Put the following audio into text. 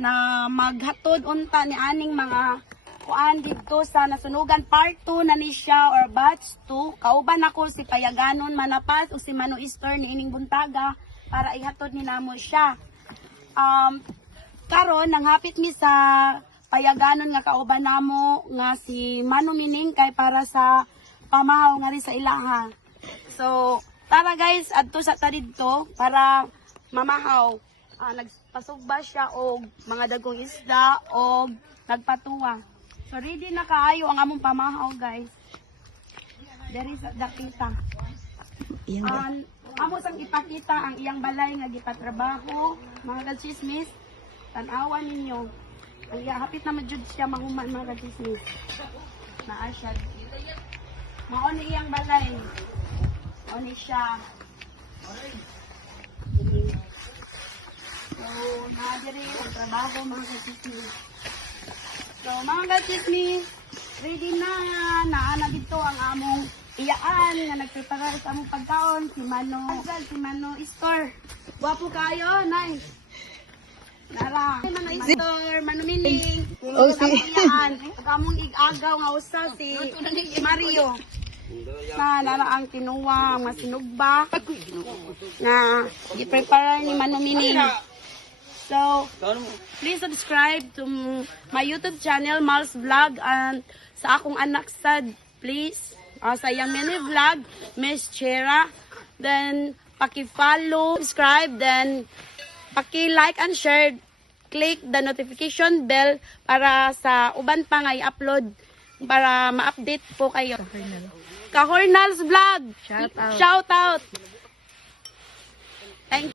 na maghatod unta ni aning mga kuan dito sa nasunugan part 2 na ni siya or batch 2. Kauban ako si Payaganon Manapas o si Mano Easter ni ining buntaga para ihatod ni namo siya. Karon nanghapit mi sa Payaganon nga kauban namo nga si Mano Mining kay para sa pamahaw nga rin sa ilaha. So tara guys, adto sa ta didto para mamahaw. Nagpasugba siya og mga dagong isda og nagpatuwa. So ready na kaayo ang among pamahaw guys. Diri sa dakita. Amo sang ipakita ang iyang balay nga gipatrabaho, mga kachismis. Tan-awan ninyo. Ang hapit na majud siya mahuman mga kachismis. Naa siya. Mao ni iyang balay. Mao ni siya. So, nadiri ang trabaho mga kachismis. So, mga kachismis, ready na. Naana dito ang among iyaan nga nagprepara sa among pagkaon. Si Mano Easter. Wapo kayo, nice. Nara. Mano Easter, Mano Mining. Ang iyaan. Ang among ig-agaw nga usa si Mario. Nara ang tinuwa, mga sinugba. Na, i-prepare ni Mano Mining. So, please subscribe to my YouTube channel, Mal's Vlog, and sa akong anak sad, please. Sa iyang mini vlog, Miss Chera. Then, paki-follow, subscribe, then paki-like and share. Click the notification bell para sa uban pa nga i-upload para ma-update po kayo. Kahornal's Vlog! Shout out! Thank you.